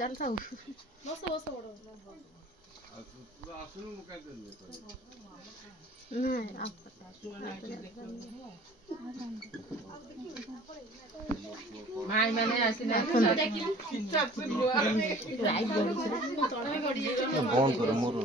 ଚାଲଥାଉ ବସ ବସ ବଡ ମାଇ ମାନେ ଆସିଲେ ବନ୍ଦ କର ମୋର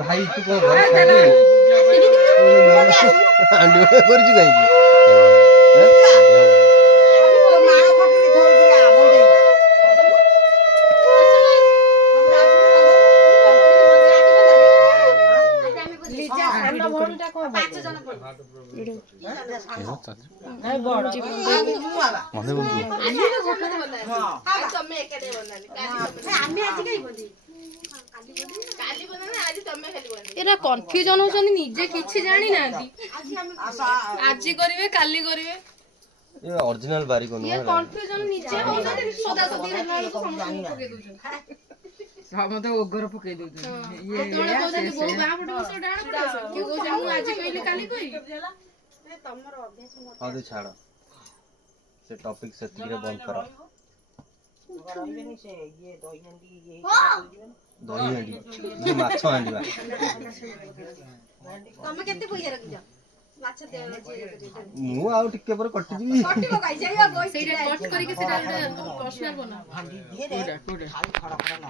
भाई तू कौन एरा कंफ्यूजन होछनी निजे किछि जानि नांती आजि करिवे काली करिवे ये ओरिजिनल बारी कोन ये कंफ्यूजन निजे होछनी सदा सदी हेला को समस्त पके दोछन हम तो ओगर पके दोछन ये तोने कहते बहु बा पटे बस डाण पटे के को जे मु आजि कहिली काली कहि तमरो अभ्यास मत आदि छाड़ से टॉपिक से तीरे बंद करो रहबेनी से ये दही हंडी ये दही हंडी ये माछ हंडी बा तमे केते पैसा रखि जा माछ दे मु आउ टिके पर कटि जी कटिबो गाई जाइबा गोई सेटा कट करी के सेटा पर्सनल बना हंडी दे रे खाली खड़ा खड़ा ना